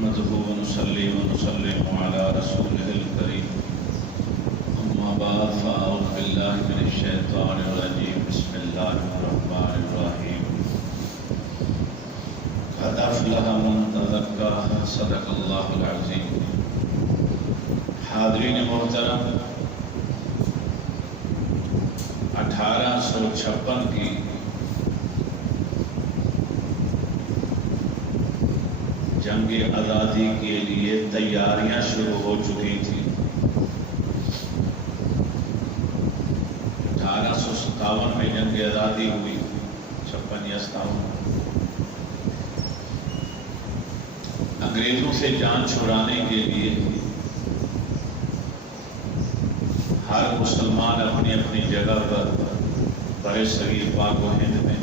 نحمده ونصلي ونسلم على رسوله الكريم أما بعد فأعوذ بالله من الشيطان الرجيم بسم الله الرحمن الرحيم قد أفلح من تزكى صدق الله العظيم. حاضرین محترم، 1856 کی جنگ آزادی کے لیے تیاریاں شروع ہو چکی تھیں. 1857 میں جنگ آزادی ہوئی، 56 یا 57. انگریزوں سے جان چھڑانے کے لیے ہر مسلمان اپنی اپنی جگہ پر برِ صغیر پاک و ہند میں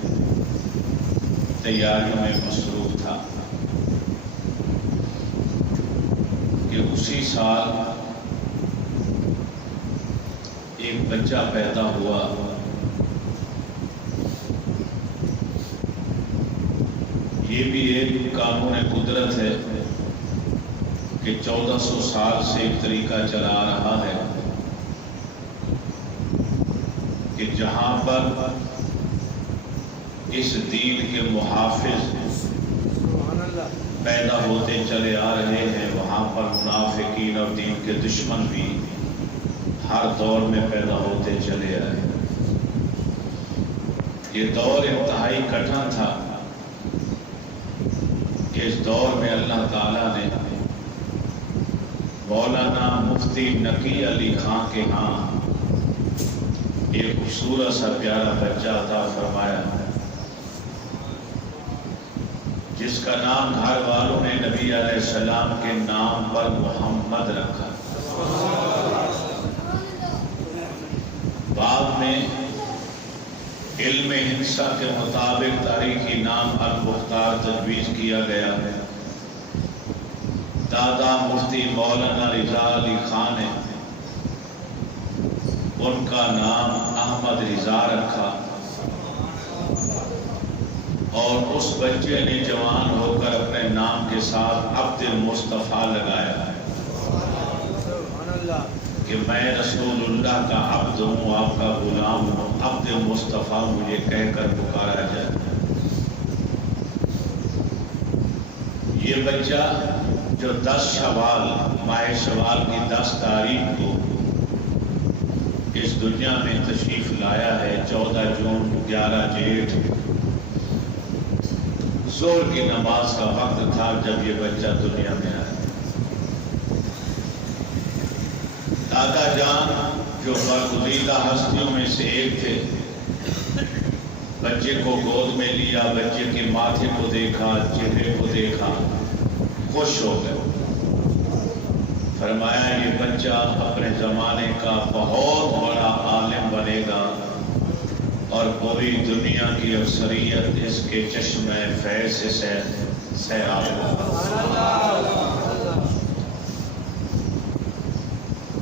تیاریوں میں مصروف تھا کہ اسی سال ایک بچہ پیدا ہوا. یہ بھی ایک قانون قدرت ہے کہ 1400 سال سے ایک طریقہ چلا آ رہا ہے کہ جہاں پر اس دین کے محافظ پیدا ہوتے چلے آ رہے ہیں، وہاں پر منافقین اور دین کے دشمن بھی ہر دور میں پیدا ہوتے چلے آئے. یہ دور انتہائی کٹھن تھا. اس دور میں اللہ تعالیٰ نے مولانا مفتی نقی علی خان کے ہاں ایک خوبصورت سا پیارا بچہ عطا فرمایا جس کا نام گھر والوں نے نبی علیہ السلام کے نام پر محمد رکھا. بعد میں علم ہندسہ کے مطابق تاریخی نام المختار تجویز کیا گیا. دادا مفتی مولانا رضا علی خان نے ان کا نام احمد رضا رکھا اور اس بچے نے جوان ہو کر اپنے نام کے ساتھ عبد المصطفیٰ لگایا کہ میں رسول اللہ کا عبد ہوں، آپ کا غلام ہوں، عبد المصطفیٰ مجھے کہہ کر پکارا جائے. یہ بچہ جو 10 شوال ماہ شوال کی 10 تاریخ کو اس دنیا میں تشریف لایا ہے، 14 جون 11 جیٹھ ظہر کی نماز کا وقت تھا جب یہ بچہ دنیا میں آیا. دادا جان جو برگزیدہ ہستیوں میں سے ایک تھے، بچے کو گود میں لیا، بچے کے ماتھے کو دیکھا، چہرے کو دیکھا، خوش ہو گئے. فرمایا یہ بچہ اپنے زمانے کا بہت بڑا عالم بنے گا اور پوری دنیا کی اکثریت اس کے چشمے فیض سے سیراب ہوگا.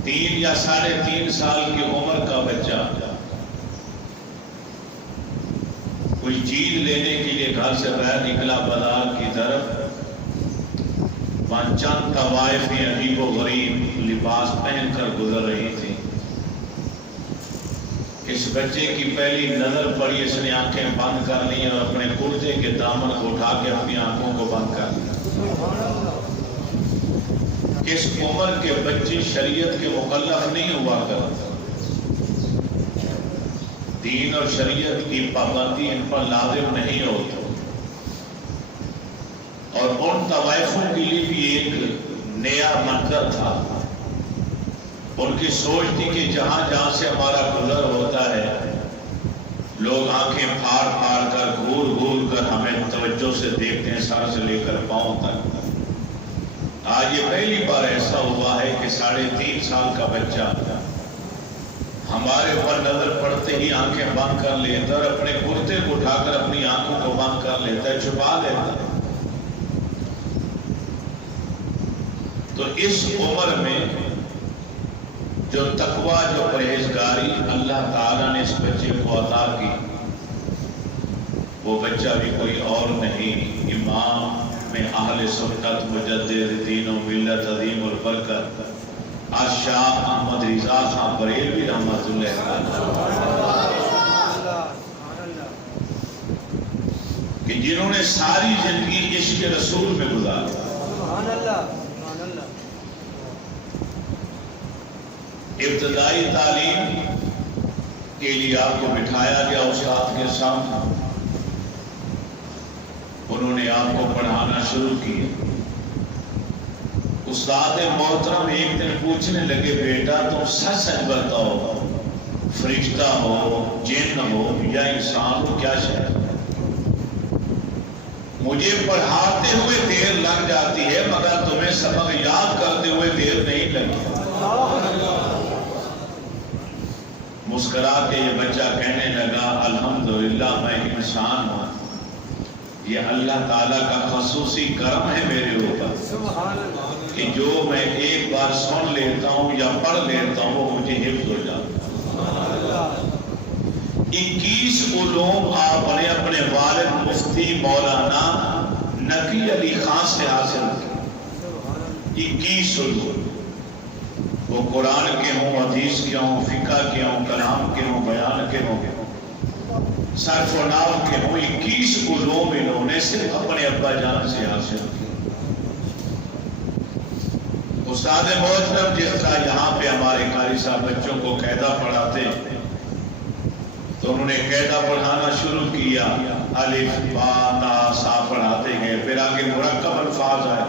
3 یا 3.5 سال کی عمر کا بچہ کوئی چیز لینے کے لیے گھر سے باہر نکلا بازار کی طرف. وہاں چند طوائفیں عجیب و غریب لباس پہن کر گزر رہی تھیں. اس بچے کی پہلی نظر پڑی، اس نے آنکھیں بند کر لی اور اپنے کرتے کے دامن کو اٹھا کے اپنی آنکھوں کو بند کر لیا. اس عمر کے بچے شریعت کے مکلف نہیں ہوا کرتے، دین اور شریعت کی پابندی ان پر لازم نہیں ہوتی. اور ان طوائفوں کے لیے بھی ایک نیا منظر تھا. ان کی سوچ تھی کہ جہاں جہاں سے ہمارا گزر ہوتا ہے لوگ آنکھیں پھاڑ پھاڑ کر گھور گھور کر ہمیں توجہ سے دیکھتے ہیں، سر سے لے کر پاؤں تک. آج یہ پہلی بار ایسا ہوا ہے کہ 3.5 سال کا بچہ ہمارے اوپر نظر پڑتے ہی آنکھیں بند کر لیتا اور اپنے کرتے کو اٹھا کر اپنی آنکھوں کو بند کر لیتا ہے، چھپا دیتا ہے. تو اس عمر میں جو تقوی، جو پرہیزگاری اللہ تعالیٰ نے اس بچے کو عطا کی، وہ بچہ بھی کوئی اور نہیں، امام میں اہل سنت مجدد دین و ملت عظیم البرکت شاہ احمد رضا خان بریلوی رحمۃ اللہ علیہ کہ جنہوں نے ساری زندگی عشق رسول میں گزاری. ابتدائی تعلیم کے لیے آپ کو بٹھایا گیا استاد کے سامنے. انہوں نے آپ کو پڑھانا شروع کیا. استاد محترم ایک دن پوچھنے لگے بیٹا تم سچ سچ بتاؤ فرشتہ ہو جن ہو یا انسان ہو کیا شاید؟ مجھے پڑھاتے ہوئے دیر لگ جاتی ہے مگر تمہیں سبق یاد کرتے ہوئے دیر نہیں لگی. مسکرا کے یہ بچہ کہنے لگا الحمدللہ میں انسان ہوں. یہ اللہ تعالیٰ کا خصوصی کرم ہے میرے اوپر کہ جو میں ایک بار سن لیتا ہوں یا پڑھ لیتا ہوں وہ مجھے حفظ ہو جاتا. 21 علوم آپ نے اپنے والد مفتی مولانا نقی علی خان سے حاصل کی. 21 علوم وہ قرآن کے ہوں حدیث کے ہوں فقہ کے ہوں کلام کے ہوں بیان کے ہوں صرف و نحو کے ہوں. 21 علوم انہوں نے صرف اپنے ابا جان سے حاصل کی. استاد محترم جس طرح یہاں پہ ہمارے قاری صاحب بچوں کو قاعدہ پڑھاتے تو انہوں نے قاعدہ پڑھانا شروع کیا. الف با تا سا پڑھاتے گئے. پھر آگے مرکب الفاظ آئے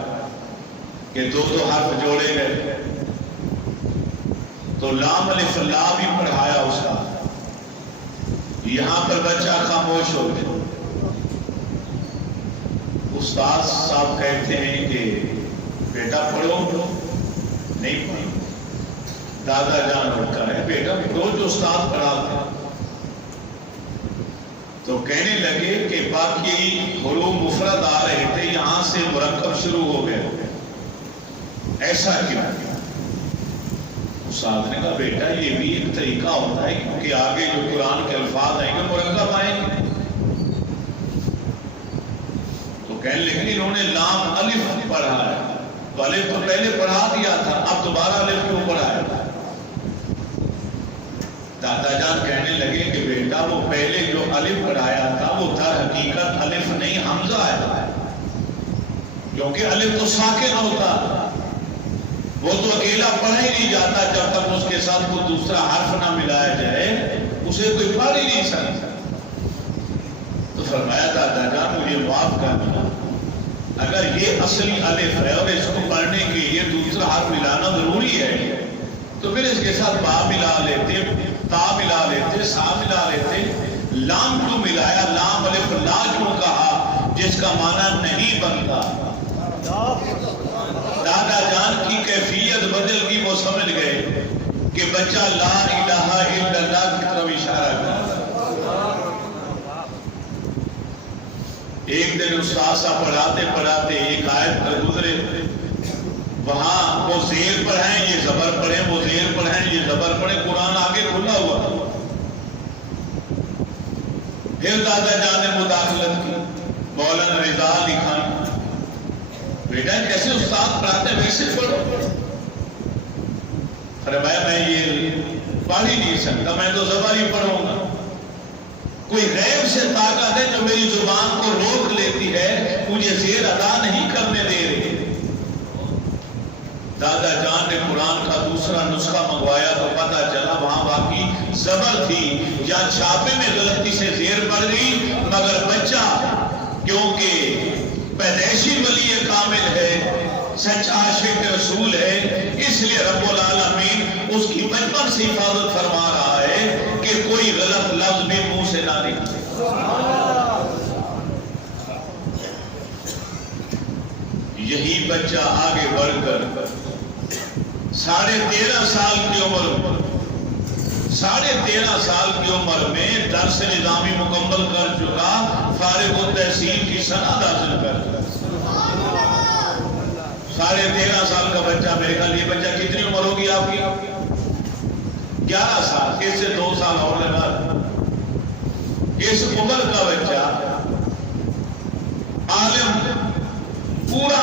کہ دو حرف جوڑے گئے تو لام الف لا بھی پڑھایا استاد. یہاں پر بچہ خاموش ہو گیا. استاد صاحب کہتے ہیں کہ بیٹا پڑھو. نہیں پڑھو. دادا جان اٹھ کر ہے بیٹا پڑھو جو استاد پڑھاتے ہیں. تو کہنے لگے کہ باقی حروف مفرد آ رہے تھے یہاں سے مرکب شروع ہو گئے. ایسا کیوں؟ استاد نے کہا بیٹا یہ بھی ایک طریقہ ہوتا ہے کیونکہ آگے جو قرآن کے الفاظ آئیں گے مرکب آئیں گے. تو کہنے لگے انہوں نے لام الف پڑھا ہے تو الف تو پہلے پڑھا دیا تھا اب دوبارہ الف کیوں پڑھایا؟ دادا جان کہنے لگے کہ بیٹا وہ پہلے جو الف پڑھایا تھا وہ در حقیقت الف نہیں حمزہ ہے کیونکہ الف تو ساکن ہوتا وہ تو اکیلا پڑھا ہی نہیں جاتا جب تک اس کے ساتھ وہ دوسرا حرف نہ ملایا جائے اسے کوئی پڑھ ہی نہیں سکتا. تو فرمایا دادا جان مجھے معاف کرنا اگر یہ اصلی الف ہے اور اس کو پڑھنے کے لیے دوسرا حرف ملانا ضروری ہے تو پھر اس کے ساتھ با ملا لیتے تا ملا لیتے سا ملا لیتے. لام کیوں ملایا؟ لام الف لا کیوں کہا جس کا معنی نہیں بنتا؟ دادا جان کی کیفیت بدل گئی. وہ سمجھ گئے کہ بچہ لا الہ الا اللہ کی طرف اشارہ کر. ایک دن استاد صاحب پڑھاتے پڑھاتے ایک آیت پر گزرے وہاں وہ زیر پڑھیں یہ زبر پڑھیں وہ زیر پڑھیں یہ زبر پڑھیں. قرآن آگے کھلا ہوا تھا. پھر دادا جان نے مداخلت کی. مولانا رضا علی خان بیٹا کیسے استاد پڑھاتے ہیں ویسے پڑھو. فرمایا میں یہ پڑھ ہی نہیں سکتا میں تو زبر ہی پڑھوں گا. کوئی غیب سے طاقت ہے جو میری زبان کو روک لیتی ہے مجھے زیر ادا نہیں کرنے دے رہی. دادا جان نے قرآن کا دوسرا نسخہ منگوایا تو پتہ چلا وہاں باقی زبر تھی یا چھاپے میں غلطی سے زیر پڑ گئی مگر بچہ کیونکہ پیدائشی ولی کامل ہے سچ عاشق رسول ہے اس لیے رب العالمین اس کی بچپن سے حفاظت فرما رہا ہے کہ کوئی غلط لفظ بھی منہ سے نہ نکلے. یہی بچہ آگے بڑھ کر 13.5 سال کی عمر 13.5 سال کی عمر میں درس نظامی مکمل کر چکا فارغ التحصیل کی سند حاصل کر چکا. 13.5 سال کا بچہ میرے خیال یہ بچہ کتنی عمر ہوگی آپ کی 11 سال اس سے 2 سال اور لگا. اس عمر کا بچہ عالم پورا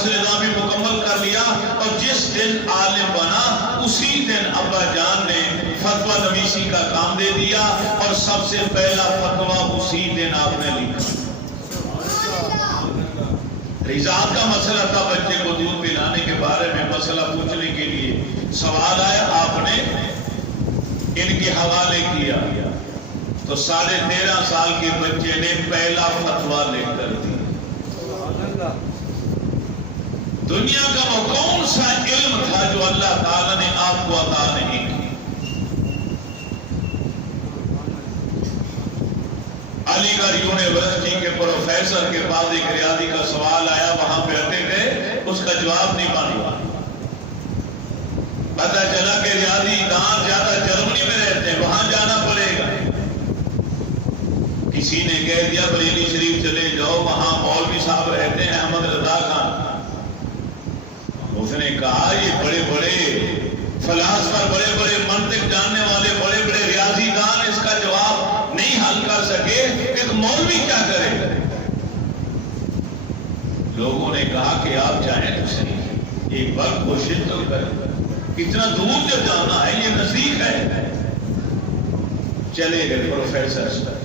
فصل رضا بھی مکمل کر لیا، اور جس دن عالم بنا اسی دن ابا جان نے فتویٰ نویسی کا کام دے دیا، اور سب سے پہلا فتویٰ اسی دن آپ نے لکھا۔ رضاعت کا مسئلہ تھا، بچے کو دودھ پلانے کے بارے میں مسئلہ پوچھنے کے لیے سوال آیا، آپ نے ان کے حوالے کیا تو 13.5 سال کے بچے نے پہلا فتویٰ لے کر دیا۔ دنیا کا وہ کون سا علم تھا جو اللہ تعالیٰ نے آپ کو عطا نہیں کیا؟ علی گڑھ یونیورسٹی کے پروفیسر کے پاس ایک ریاضی کا سوال آیا، وہاں پہ اٹے گئے، اس کا جواب نہیں معلوم۔ پتہ چلا کہ ریاضی دان زیادہ جرمنی میں رہتے ہیں، وہاں جانا پڑے گا۔ کسی نے کہہ دیا بریلی شریف چلے جاؤ، وہاں مولوی صاحب رہتے ہیں احمد رضا خان۔ اس نے کہا یہ بڑے بڑے فلاسفر، بڑے بڑے منطق جاننے والے، بڑے بڑے ریاضی دان اس کا جواب نہیں حل کر سکے، ایک مولوی کیا کرے؟ لوگوں نے کہا کہ آپ چاہیں تو صحیح، ایک بار کوشش تو کریں، اتنا دور جب جانا ہے، یہ نزدیک ہے۔ چلے گئے پروفیسر،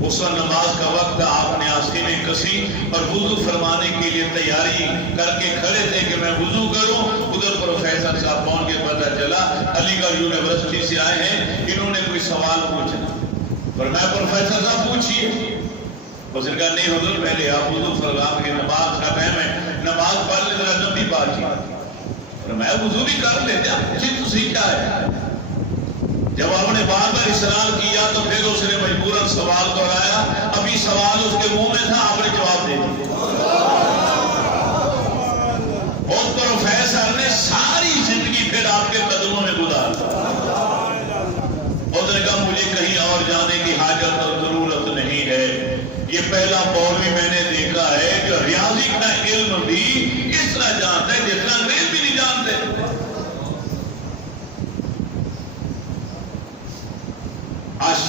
اس وقت نماز کا وقت تھا، آپ نے آستینیں کسی اور وضو فرمانے کے لیے تیاری کر کے کھڑے تھے کہ میں وضو کروں، ادھر پروفیسر صاحب پہنچ کے پتہ چلا علی گڑھ یونیورسٹی سے آئے ہیں، انہوں نے کوئی سوال پوچھا۔ اور میں پروفیسر صاحب پوچھئے، اس نے کہا نہیں حضور پہلے آپ وضو فرما کے نماز کا ٹائم ہے، نماز پڑھ لے ذرا لمبی بات کی۔ اور میں وضو بھی کر لیتے، آپ تو سیکھا ہے۔ جب آپ نے بار بار اصرار کیا تو پھر اس نے مجبوراً سوال دہرایا، ابھی سوال اس کے منہ میں تھا، آپ نے جواب دے دیا۔ اور پروفیسر نے ساری زندگی پھر آپ کے قدموں میں گزار دی۔ اس نے کہا مجھے کہیں اور جانے کی حاجت اور ضرورت نہیں ہے، یہ پہلا مولوی میں نے دیکھا ہے جو ریاضی کا علم بھی اس طرح جانتا ہے جتنا انگریز بھی نہیں جانتے۔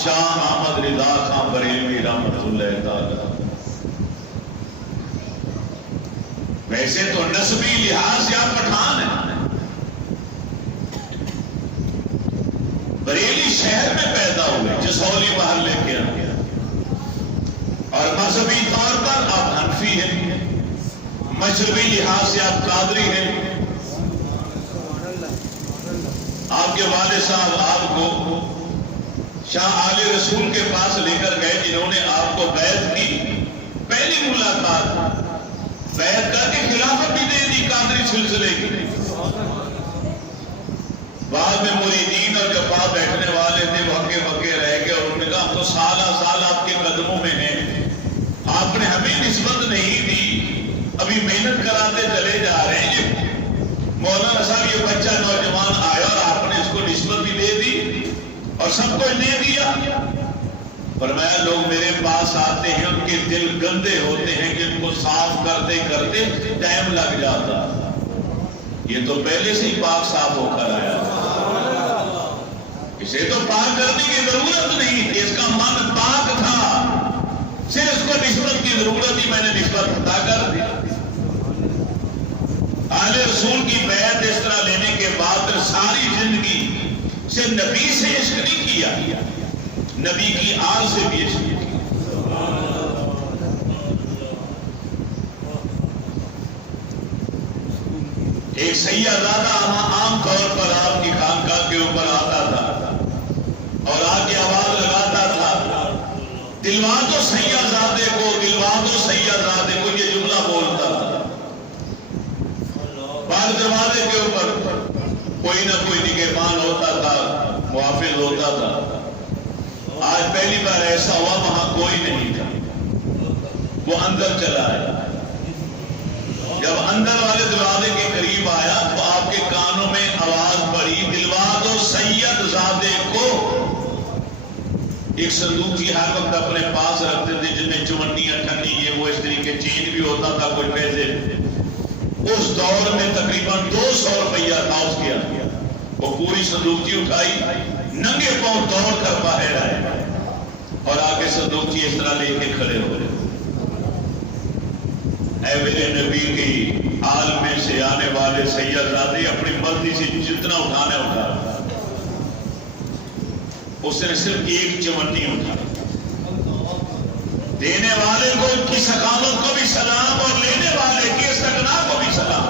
شاہ احمد رضا خان بریلوی رحمۃ اللہ تعالی، ویسے تو نسبی لحاظ سے آپ پٹھان ہیں، بریلی شہر میں پیدا ہوئے، جسولی محلے کے اندر، اور مذہبی طور پر آپ حنفی ہیں، مذہبی لحاظ سے آپ قادری ہیں۔ آپ کے والد صاحب آپ کو شاہ آل رسول کے پاس لے کر گئے، جنہوں نے آپ کو بیعت کی، پہلی ملاقات بیعت کر کے خلافت بھی دے دی قادری سلسلے کی۔ بعد میں مریدین اور جو پاس بیٹھنے والے تھے وہ ہکے بکے رہ گئے، اور انہوں نے کہا ہم تو سالہ سال آپ کے قدموں میں ہیں، آپ نے ہمیں نسبت نہیں دی، ابھی محنت کراتے چلے جا رہے ہیں، یہ مولانا صاحب یہ بچہ نوجوان آیا اور آپ نے اس کو نسبت بھی دے دی اور سب کو دے دیا۔ فرمایا لوگ میرے پاس آتے ہیں، ان کے دل گندے ہوتے ہیں کہ ان کو صاف کرتے کرتے ٹائم لگ جاتا، یہ تو پہلے سے ہی پاک صاف ہو کر آیا، اسے تو پاک کرنے کی ضرورت نہیں تھی، اس کا من پاک تھا، صرف اس کو نسبت کی ضرورت ہی، میں نے نسبت عطا کر دی۔ آل رسول کی بیعت اس طرح لینے کے بعد ساری زندگی صرف نبی سے عشق نہیں کیا، نبی کی آل سے بھی عشق کیا۔ ایک سیدزادہ عام طور پر آپ کی خانقاہ کے اوپر آتا تھا اور آ کے آواز لگاتا تھا، دلوا دو سیدزادے کو، دلوا دو سیدزادے کو، یہ جملہ بولتا تھا۔ بعض دروازے کے اوپر کوئی نہ کوئی نگہبان ہوتا تھا، محافظ ہوتا تھا۔ آج پہلی بار ایسا ہوا وہاں کوئی نہیں تھا، وہ اندر چلا آیا۔ جب اندر والے دروازے کے قریب آیا تو آپ کے کانوں میں آواز پڑی، دلوا دو سیدزادے کو۔ ایک صندوق کی ہر وقت اپنے پاس رکھتے تھے، جن میں چمنیاں ٹھنی یہ وہ اس طریقے چین بھی ہوتا تھا، کچھ پیسے۔ اس دور میں تقریباً 200 روپیہ تھا اس کے اندر۔ وہ پوری صندوقچی اٹھائی، ننگے پاؤں دوڑ کر باہر آئے اور آگے صندوقچی اس طرح لے کے کھڑے ہو گئے۔ اے میرے نبی کی آل میں سے آنے والے سیدزادے اپنی مرضی سے جتنا اٹھانا اٹھا، اس نے صرف ایک چمٹی اٹھا. دینے والے کو ان کی ثقافت کو بھی سلام اور لینے والے کی استغنا کو بھی سلام.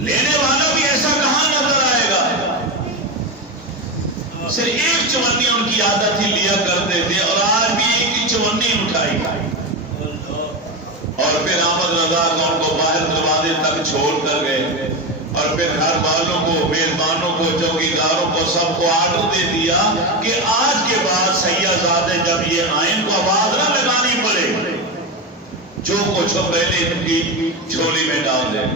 لینے والا بھی ایسا کہاں نظر آئے گا. صرف ایک چمٹی ان کی عادت ہی لیا کرتے تھے اور آج بھی ایک ہی چمٹی اٹھائی. اور پھر احمد رضا کو ان کو باہر دروازے تک چھوڑ کر گئے اور پھر گھر والوں کو، میزبانوں کو، چوکیداروں کو، سب کو آرڈر دے دیا کہ آج کے بعد سیدزادے جب یہ آئیں تو آواز نہ لگانی پڑے، جو کچھ ہو پہلے ان کی جھولی میں ڈال دیں.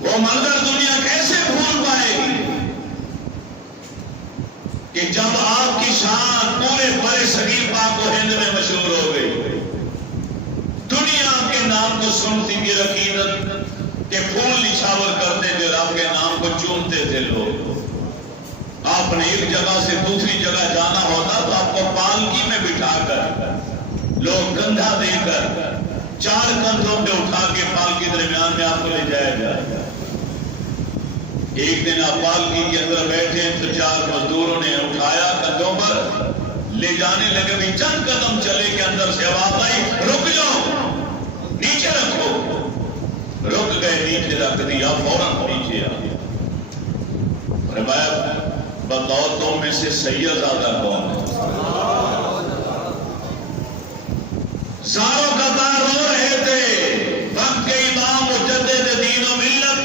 وہ منظر دنیا کیسے بھول پائے گی کہ جب آپ کی شان پورے برے صغیر پاک و ہند میں مشہور ہو گئی، دنیا آپ کے نام کو سنتی بھی عقیدت کہ پھول نچھاور کرتے تھے، آپ کے نام کو چومتے تھے لوگ. آپ نے ایک جگہ سے دوسری جگہ جانا ہوتا تو آپ کو پالکی میں بٹھا کر لوگ کندھا دے کر 4 کندھوں پہ اٹھا کے پالکی درمیان میں آپ کو لے جایا جائے. ایک دن آپ پالکی کے اندر بیٹھے تو 4 مزدوروں نے اٹھایا کندھوں پر لے جانے لگے. بھی چند قدم چلے کہ اندر سے آواز آئی رک جاؤ، نیچے رکھو. رک گئے، نیچے رکھ دیا، فوراً نیچے آ گیا. فرمایا بتاؤ تم میں سے سیدزادہ کون ہے؟ زاروں قطار رو رہے تھے. وقت کے امام مجدد دین و ملت،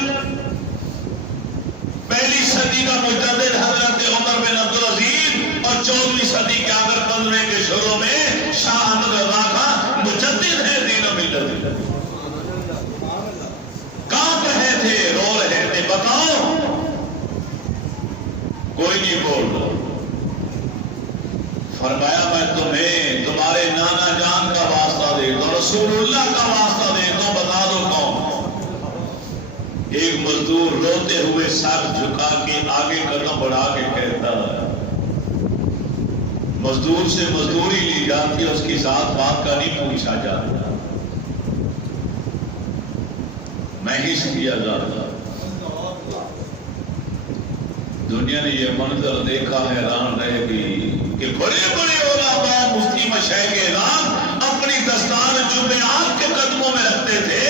پہلی صدی کا مجدد حضرت عمر بن عبدالعزیز اور 14ویں صدی کے آخر 15ویں کے شروع میں شاہ احمد رضا خان مجدد ہے دین و ملت. کانپ رہے تھے، رو رہے تھے. بتاؤ، کوئی نہیں بول رہا. فرمایا میں تمہیں تمہارے نانا جان کا واسطہ دیتا ہوں، رسول اللہ کا واسطہ دیتا ہوں، بتا دو کون. ایک مزدور روتے ہوئے سر جھکا کے آگے قدم بڑھا کے کہتا ہے. مزدور سے مزدوری لی جاتی ہے، اس کی ذات بات کا نہیں پوچھا جاتا، میں ہی کیا جاتا. دنیا نے یہ منظر دیکھا حیران رہ گئی کہ بڑے بڑے علماء، مفتی، مشائخ اعظام اپنی دستار جمعات کے قدموں میں رکھتے تھے،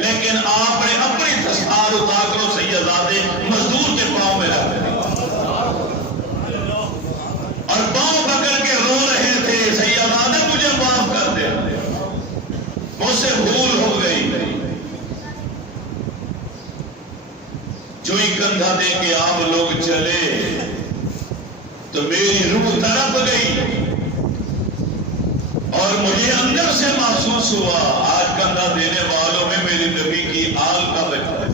لیکن آپ نے اپنی دستار اتار کر سیدزادے مزدور کے پاؤں میں رکھ دی اور پاؤں پکڑ کے رو رہے تھے سیدزادے مجھے معاف کر دے، مجھ سے بھول ہو گئی. جو ہی کندھا دے کے آپ لوگ چلے تو میری روح تڑپ گئی اور مجھے اندر سے محسوس ہوا آج کندھا دینے والوں میں میری نبی کی آل کا بیٹھا ہے.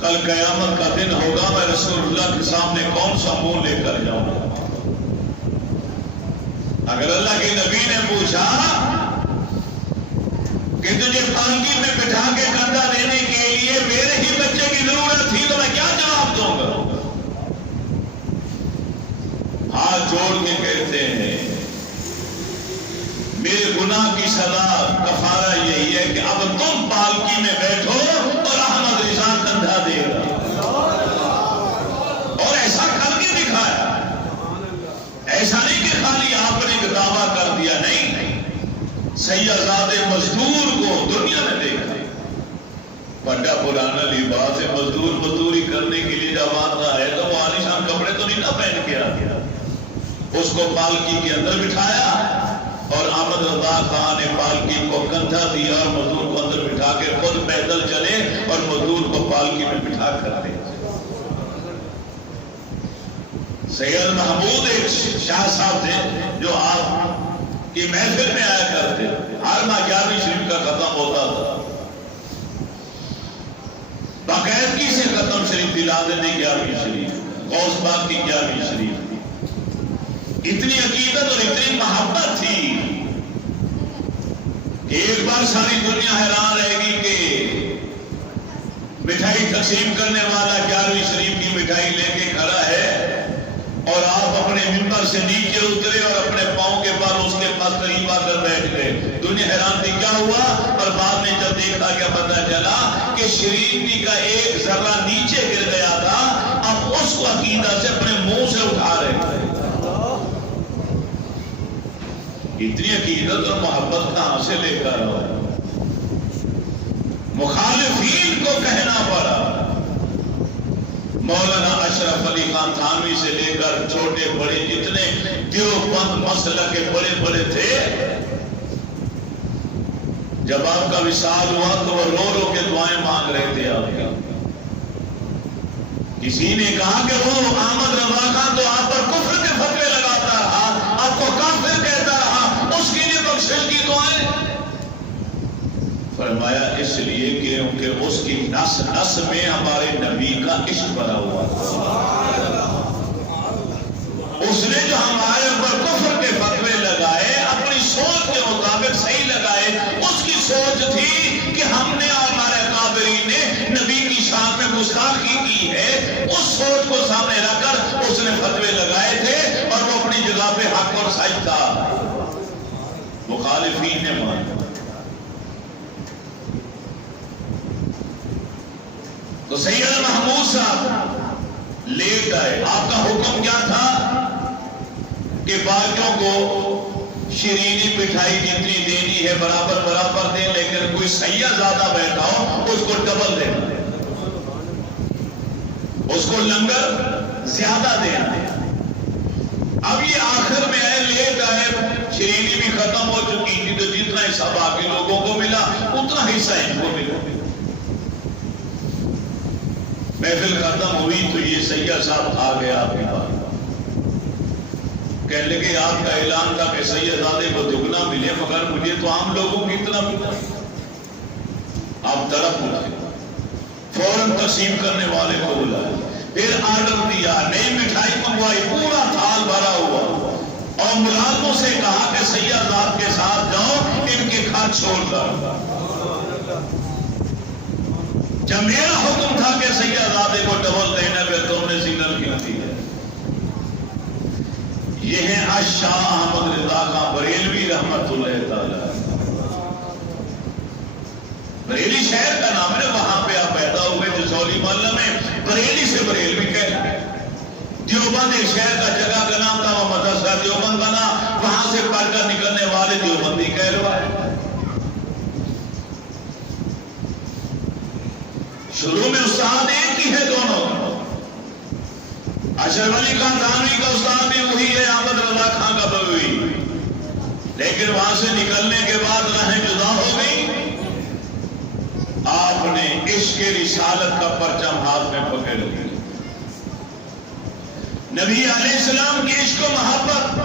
کل قیامت کا دن ہوگا، میں رسول اللہ کے سامنے کون سا منہ لے کر جاؤں گا. اگر اللہ کے نبی نے پوچھا کہ تجھے پالکی میں بٹھا کے کندھا دینے کے لیے میرے ہی بچے کی ضرورت تھی تو میں کیا جواب دوں گا؟ ہاتھ جوڑ کے کہتے ہیں میرے گناہ کی سزا کفارہ یہی ہے کہ اب تم پالکی میں بیٹھو اور احمد رضا کندھا دے گا. اور ایسا کر کے دکھایا. ایسا نہیں کہ خالی آپ نے دعویٰ کر دیا، نہیں، سیدزادے مزدور کو دنیا میں دیکھا. بڑا پرانا لباس ہے، مزدور مزدوری کرنے کے لیے جب آتا ہے تو وہ عالیشان کپڑے تو نہیں نہ پہن کے آ گیا. اس کو پالکی کے اندر بٹھایا اور احمد رضا خان نے پالکی کو کندھا دیا اور مزدور کو اندر بٹھا کے خود پیدل چلے اور مزدور کو پالکی میں بٹھا کر دے. سید محمود ایک شاہ صاحب تھے جو آپ کی محفل میں آیا کرتے، ہر ماہ 11ویں شریف کا ختم ہوتا تھا، باقاعدگی سے ختم شریف دلاتے تھے. 11ویں شریف غوث پاک کی 11ویں شریف، اتنی عقیدت اور اتنی محبت تھی کہ ایک بار ساری دنیا حیران رہے گی کہ مٹھائی تقسیم کرنے والا 11ویں شریف کی مٹھائی لے کے کھڑا ہے اور آپ اپنے ممبر سے نیچے اترے اور اپنے پاؤں کے پاس قریب آ کر بیٹھ گئے. دنیا حیران تھی کیا ہوا, اور بعد میں جب دیکھا کیا پتہ چلا کہ شریفی کا ایک ذرہ نیچے گر گیا تھا, اب اس کو عقیدہ سے اپنے منہ سے اٹھا رہے تھے. اتنی عقیدت اور محبت کہاں سے لے کر آئے. مخالفین کو کہنا پڑا. مولانا اشرف علی خان تھانوی سے لے کر چھوٹے بڑے جتنے دیوبند مسلک کے بڑے بڑے تھے, جب آپ کا وصال ہوا تو وہ رو رو کے دعائیں مانگ رہے تھے آپ کی. کسی نے کہا کہ وہ احمد رضا خان تو آپ پر کفر کے فتوے لگاتا رہا, آپ کو کافر کہتا رہا, اس کے لیے بخشش کی دعائیں. فرمایا اس لیے کہ اس کی نس نس میں ہمارے نبی کا عشق بھرا ہوا. اس نے جو ہمارے اوپر کفر کے فتوے لگائے اپنی سوچ کے مطابق صحیح لگائے, اس کی سوچ تھی کہ ہم نے اور ہمارے کافرین نے نبی کی شان میں گستاخی کی ہے. اس سوچ کو سامنے رکھ کر اس نے فتوے لگائے تھے, اور وہ اپنی جگہ پہ حق اور سچ تھا. مخالفین نے مانا. تو سید محمود صاحب لیٹ آئے. آپ کا حکم کیا تھا کہ باقیوں کو شیرینی مٹھائی جتنی دینی ہے برابر برابر دیں, لیکن کوئی سیاح زیادہ بیٹھا ہو اس کو ڈبل دینا, اس کو لنگر زیادہ دینا. اب یہ آخر میں آئے, لیٹ آئے, شیرینی بھی ختم ہو چکی تھی, تو جتنا حصہ باقی لوگوں کو ملا اتنا حصہ ان کو ملا. محفل ختم ہوئی تو یہ سیاح صاحب آ گیا آپ کے پاس. کہنے لگے آپ کا اعلان تھا کہ سیدزادے کو دگنا ملے, مگر مجھے تو عام لوگوں کو اتنا ملا. آپ تڑپ اٹھے, فوراً تقسیم کرنے والے کو بلائے, پھر آرڈر دیا, نئی مٹھائی منگوائی, پورا تھال بھرا ہوا, اور ملازموں سے کہا کہ سیدزاد کے ساتھ جاؤ, ان کے خرچ چھوڑ کر. جب میرا حکم تھا کہ سیدزادے کو ڈبل دینا پہ تم نے سگنل کیوں دی ہے. یہ ہے شاہ احمد رضا خان بریلوی رحمت اللہ تعالی. بریلی شہر کا نام ہے, وہاں پہ آپ پیدا ہوئے جسولی محلہ میں. بریلی سے بریلوی کہتے ہیں. دیوبند ایک شہر کا جگہ کا نام تھا, وہ مدرسہ دیوبند بنا, وہاں سے پڑھ کر نکلنے والے دیوبندی کہلوائے. شروع میں استاد ایک ہی ہے دونوں. اشرف علی خان تھانوی کا استاد بھی وہی ہے, احمد رضا خان کا بغوی, لیکن وہاں سے نکلنے کے بعد راہیں جدا ہو گئی. آپ نے عشق رسالت کا پرچم ہاتھ میں پکڑ لیا. نبی علیہ السلام کی عشق و محبت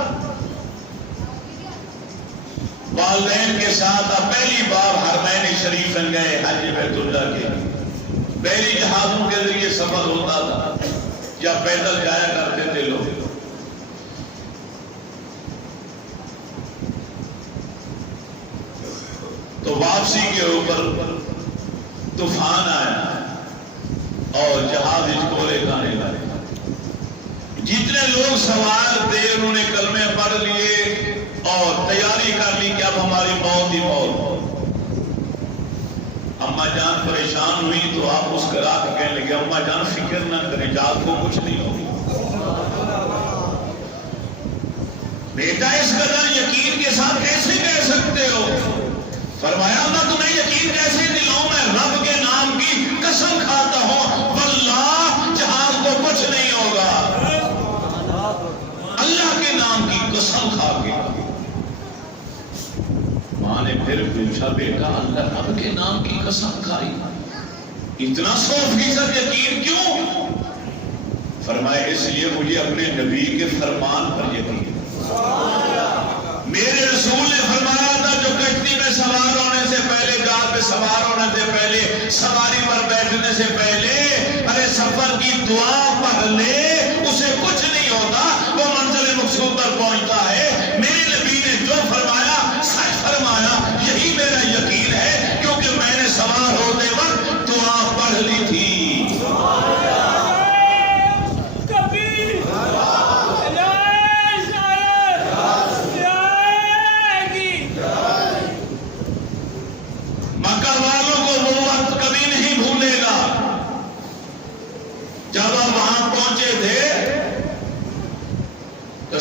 والدین کے ساتھ اب پہلی بار حرمین شریف میں گئے حج بیت اللہ کے. پہلی جہازوں کے ذریعے سفر ہوتا تھا یا پیدل جایا کرتے تھے لوگ. تو واپسی کے اوپر طوفان آیا اور جہاز ہچکولے کھانے لگے. جتنے لوگ سوار تھے انہوں نے کلمے پڑھ لیے اور تیاری کر لی کہ اب ہماری موت ہی موت. اما جان پریشان ہوئی تو آپ مسکرا کے کہنے لگے, اما جان فکر نہ کریں, جات کو کچھ نہیں ہوگی. بیٹا اس قدر یقین کے ساتھ کیسے کہہ سکتے ہو؟ فرمایا میں تمہیں یقین کیسے دلاؤں, میں رب کے نام کی قسم کھاتا ہوں واللہ جہاز کو کچھ نہیں ہوگا. اللہ کے نام کی قسم کھا کے. ماں نے پھر پوچھا, بیٹا اللہ رب کے نام کی قسم کھائی, اتنا 100% یقین کیوں؟ فرمایا اس لیے مجھے اپنے نبی کے فرمان پر یقین. میرے رسول نے فرمایا تھا جو کشتی میں سوار ہونے سے پہلے, جہاز پہ سوار ہونے سے پہلے, سواری پر بیٹھنے سے پہلے ارے سفر کی دعا پڑھ لے, اسے کچھ نہیں ہوتا, وہ منزل مقصود پر پہنچتا ہے. میرے نبی نے جو فرمایا سچ فرمایا, یہی میرا یقین ہے, کیونکہ میں نے سوار ہوتے وقت دعا پڑھ لی تھی.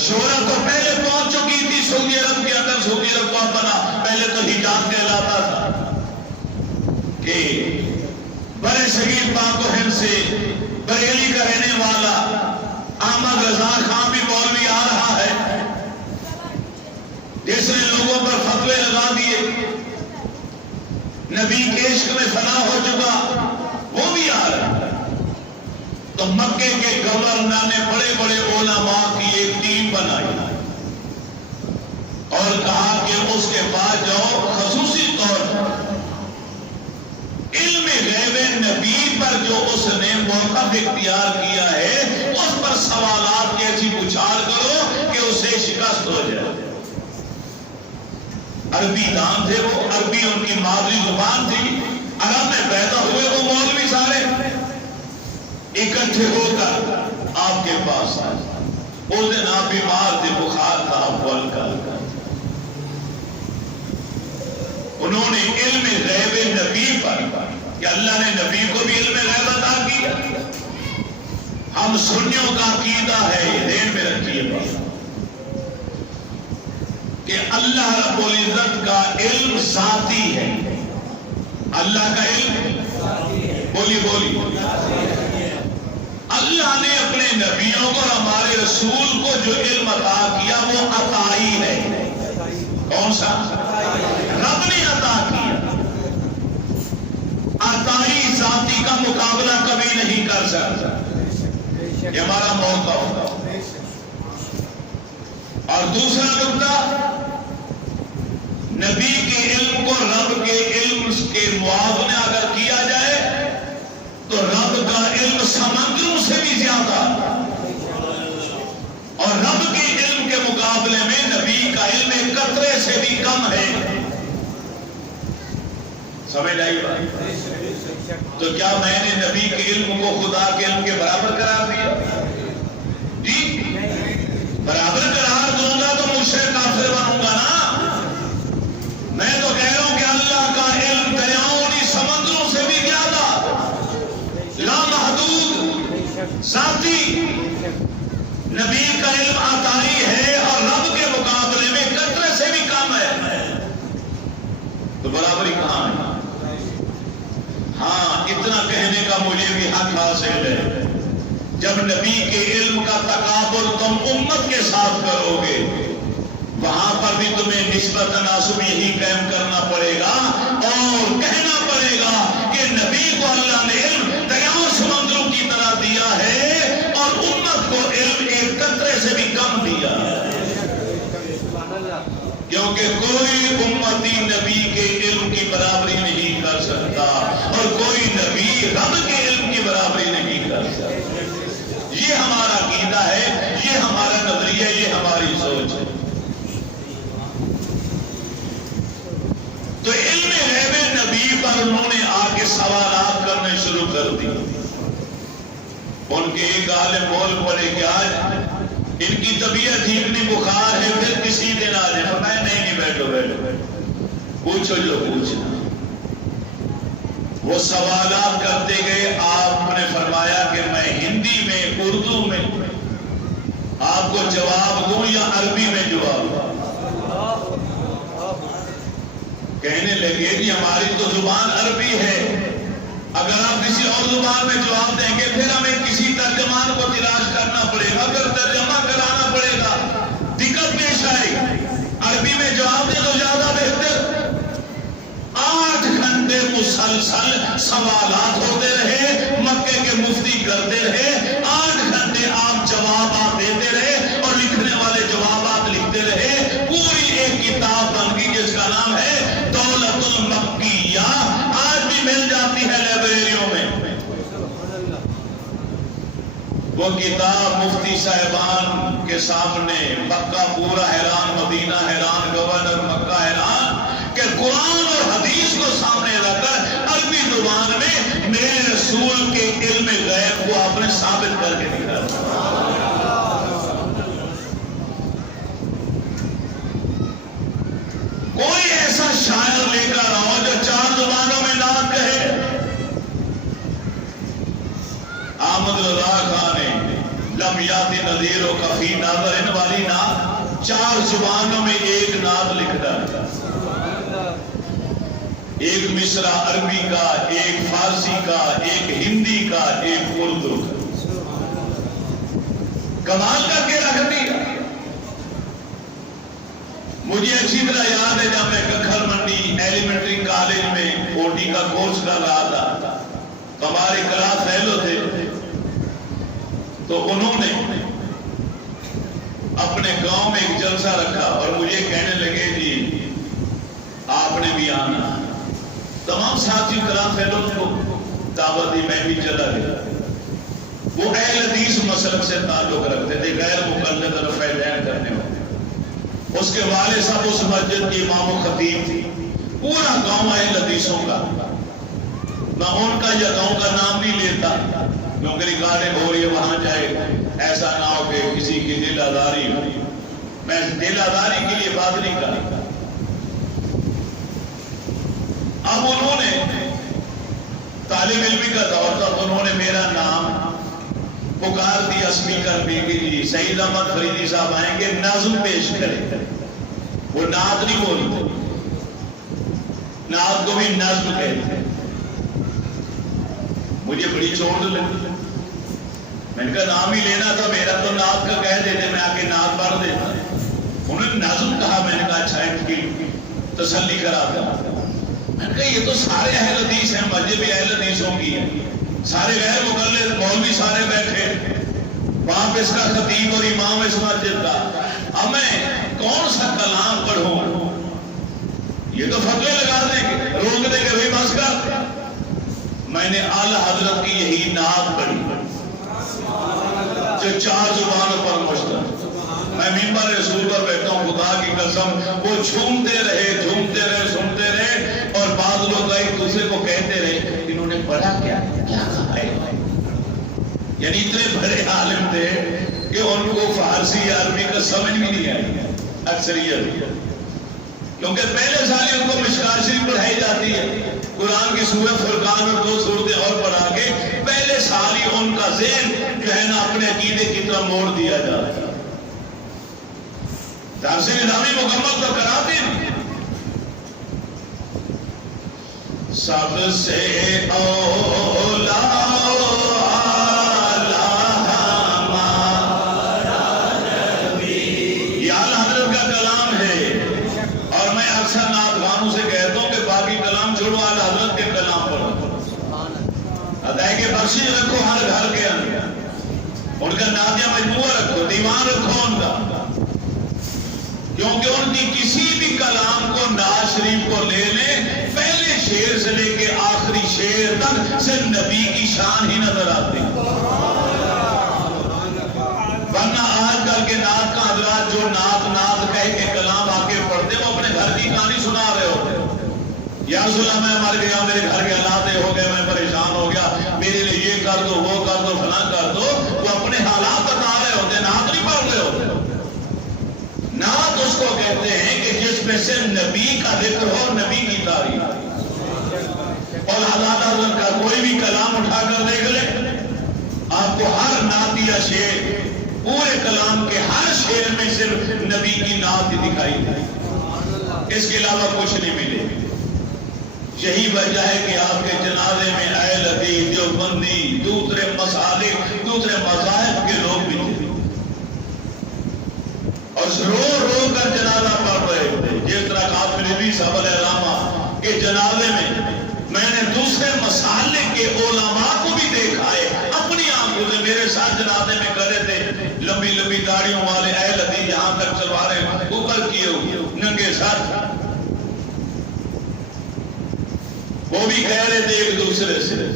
شہرت تو پہلے پہنچ چکی تھی سعودی عرب کے اندر. سعودی عرب کو بنا پہلے تو حجاز کہلاتا تھا کہ برے صغیر پاک و ہند سے بریلی کا رہنے والا احمد رضا خان بھی مولوی آ رہا ہے جس نے لوگوں پر فتوے لگا دیے. نبی کے عشق میں فنا ہو چکا وہ بھی آ رہا ہے. تو مکے کے گورنر نے بڑے بڑے علماء کی ایک ٹیم بنائی اور کہا کہ اس کے بعد جاؤ خصوصی طور پر علم غیب نبی پر جو اس نے موقف اختیار کیا ہے اس پر سوالات کی ایسی پچھاڑ کرو کہ اسے شکست ہو جائے. عربی دان تھے وہ, عربی ان کی مادری زبان تھی. عرب میں پیدا ہوئے وہ مولوی سارے اکٹھے ہو کر آپ کے پاس آئے. اس دن آپ بیمار تھے, بخار تھا, آپ کو ہلکا ہلکا. انہوں نے علم غیب نبی پر کہ اللہ نے نبی کو بھی علم غیب عطا کیا. ہم سنیوں کا عقیدہ ہے, یہ ذہن میں رکھیے بات, کہ اللہ رب العزت کا علم ذاتی ہے. اللہ کا علم بولی اللہ نے اپنے نبیوں کو اور ہمارے رسول کو جو علم عطا کیا وہ عطائی ہے. کون سا؟ رب نے عطا کیا. عطائی ذاتی کا مقابلہ کبھی نہیں کر سکتا. یہ ہمارا موقف. اور دوسرا نقطہ, نبی کے علم کو رب کے علم کے موازنے اگر کیا جائے تو رب کا علم سمندروں سے بھی زیادہ اور رب کے علم کے مقابلے میں نبی کا علم ایک قطرے سے بھی کم ہے. سمجھ آئی بات؟ تو کیا میں نے نبی کے علم کو خدا کے علم کے برابر قرار دیا؟ جی برابر قرار دوں گا تو مشرک کافر بنوں گا نا. میں تو کہہ رہا ہوں کہ اللہ کا علم دریاؤں سمندروں سے بھی زیادہ لامحدود ذاتی. نبی کا علم عطائی ہے اور رب کے مقابلے میں قطرے سے بھی کم ہے. تو برابری کہاں ہے؟ ہاں اتنا کہنے کا مجھے بھی حق حاصل ہے, جب نبی کے علم کا تقابل تم امت کے ساتھ کرو گے وہاں پر بھی تمہیں نسبت تناسب یہی قائم کرنا پڑے گا اور کہنا پڑے گا کہ نبی کو اللہ نے علم دریاؤں سمندروں کی طرح دیا ہے اور امت کو علم ایک قطرے سے بھی کم دیا ہے. کیونکہ کوئی امتی نبی کے علم کی برابری نہیں کر سکتا اور کوئی نبی رب کے علم کی برابری نہیں کر سکتا. یہ ہمارا عقیدہ ہے, یہ ہمارا نظریہ, یہ ہماری سوچ ہے. تو علم غیب نبی پر انہوں نے آ کے سوالات کرنے شروع کر دی. ان کے ایک عالم بول پڑے کہ آج ان کی طبیعت ٹھیک نہیں, بخار ہے, پھر کسی دن آ جائے. فرمایا نہیں بیٹھو پوچھو جو پوچھنا. وہ سوالات کرتے گئے. آپ نے فرمایا کہ میں ہندی میں, اردو میں آپ کو جواب دوں یا عربی میں جواب دوں؟ کہنے لگے جی ہماری تو زبان عربی ہے, اگر آپ کسی اور زبان میں جواب دیں گے پھر ہمیں کسی ترجمان کو تلاش کرنا پڑے گا, پھر ترجمہ کرانا پڑے گا, دقت پیش آئے. عربی میں جواب دے تو زیادہ بہتر. 8 گھنٹے مسلسل سوالات ہوتے رہے, مکے کے مفتی کرتے رہے. 8 گھنٹے آپ جوابات دیتے رہے اور لکھنے والے جوابات لکھتے رہے. پوری ایک کتاب بن گئی جس کا نام ہے دولت المکیہ. آج بھی مل جاتی ہے لائبریریوں میں. وہ کتاب مفتی صاحبان کے سامنے مکہ پورا حیران, مدینہ حیران, گورنر مکہ حیران کہ قرآن اور حدیث کو سامنے رکھ کر عربی زبان میں میرے رسول کے علم غیب کو آپ نے ثابت کر کے دکھایا. کوئی ایسا شاعر لے کر آؤ جو 4 زبانوں میں نعت کہے. احمد رضا خان نے لم یات نذیر و کفی ناظرین والی نعت 4 زبانوں میں ایک نعت لکھ ڈالی، ایک مصرع عربی کا، ایک فارسی کا، ایک ہندی کا، ایک اردو کا، کمال کر کے رکھ دیا۔ مجھے اچھی طرح یاد ہے جب میں ککھر منڈی ایلیمنٹری کالج میں اوٹی کا کورس کر رہا تھا، ہمارے کلاس فیلو تھے، تو انہوں نے اپنے گاؤں میں ایک جلسہ رکھا اور مجھے کہنے لگے جی آپ نے بھی آنا۔ تمام ساتھی کلاس فیلو کو دعوت دی، میں بھی چلا گیا۔ وہ اہل حدیث مسلک سے تعلق رکھتے تھے، غیر مقلد رفع دین کرنے والے۔ اس کے والد صاحب اس مسجد کے امام و خطیب تھی، پورا گاؤں اہل حدیثوں کا۔ میں ان کا یا گاؤں کا نام نہیں لیتا کیونکہ ریکارڈنگ ہو رہی ہے، وہاں جائے ایسا نہ ہو کہ کسی کی دل آزاری ہو۔ میں دل آزاری کے لیے بات نہیں کر رہا۔ اب انہوں نے طالب علمی کا دور تھا، تو انہوں نے میرا نام پکار دیا اسپیکر پہ کہ جی سعید احمد فریدی صاحب آئیں گے، نظم پیش کریں۔ وہ نعت نہیں بولتے، نعت کو بھی نظم کہتے ہیں۔ مجھے بڑی چوٹ لگی، میں نے کہا نام ہی لینا تھا میرا تو نعت کا کہہ دیتے، میں آ کے نعت پڑھ دیتا۔ انہوں نے نظم کہا، میں نے کہا اچھا ان کی تسلی کرا دیا۔ میں نے کہا یہ تو سارے اہل حدیث ہیں، مسجد بھی اہل حدیثوں کی ہے، سارے غیر مقلد مولوی سارے بیٹھے، وہاں پہ اس کا خطیب اور امام اس مسجد کا، اب میں کون سا کلام پڑھوں؟ یہ تو فتوے لگا دیں گے، روک دیں گے بھائی بس کر۔ میں نے اعلی حضرت کی یہی نعت پڑھی جو 4 زبانوں پر مشتمل۔ میں ممبر رسول پر بیٹھا ہوں، خدا کی قسم وہ جھومتے رہے سنتے رہے، اور بعض لوگ ایک دوسرے کو کہتے رہے انہوں نے پڑھا کیا کہا ہے۔ یعنی اتنے بڑے عالم تھے کہ ان کو فارسی یا عربی کا سمجھ بھی نہیں آئی اکثریت، کیونکہ پہلے سال ہی ان کو مشکوٰۃ شریف پڑھائی جاتی ہے، قرآن کی سورہ فرقان اور 2 سورتیں اور پڑھا کے پہلے سال ہی ان کا ذہن جو ہے نا اپنے عقیدے کی طرف موڑ دیا جاتا ہے۔ تفسیر نظامی مکمل تو کراتے ہیں۔ سب سے اولا بخشش رکھو ہر گھر کے اندر، ان کا نادیہ مجموعہ رکھو، دیوان رکھو ان کا، کیونکہ ان کی کسی بھی کلام کو نواز شریف کو لے لیں، پہلے شعر سے لے کے آخری شعر تک صرف نبی کی شان ہی نظر آتی ہے۔ ورنہ آج کل کے نعت کا حضرات جو نعت کہہ کے کلام آ کے پڑھتے وہ اپنے گھر کی کہانی سنا رہے ہوتے، یا رسول اللہ میں مر گیا، میرے گھر کے حالات ہو گئے، میں پریشان ہو گیا، میرے لیے یہ کر دو وہ کر دو فلاں کر دو، وہ اپنے حالات بتا رہے ہوتے، نعت نہیں پڑھ رہے ہوتے۔ نعت اس کو کہتے ہیں کہ جس میں سے نبی کا ذکر ہو، نبی کی تعریف، اور حضرت کا کوئی بھی کلام اٹھا کر دیکھ لیں، آپ کو ہر نعت یا شعر، پورے کلام کے ہر شعر میں صرف نبی کی نعت ہی دکھائی دے، اس کے علاوہ کچھ نہیں ملے۔ یہی وجہ ہے کہ آپ کے جنازے میں اہل حدیث، دیوبندی، دوسرے مسالک، دوسرے مذاہب کے لوگ بھی تھے، اور رو کر جنازہ پڑھ رہے تھے۔ جس طرح قاسمی صاحب علیہ الرحمہ کے جنازے میں نے دوسرے مسالک کے علماء کو بھی دیکھا ہے، اپنی آنکھوں سے میرے ساتھ جنازے میں کرے تھے، لمبی لمبی داڑھیوں والے اہل حدیث یہاں تک سلواریں اوپر کیے ہوئے، ننگے ساتھ، وہ بھی کہہ رہے تھے ایک دوسرے سے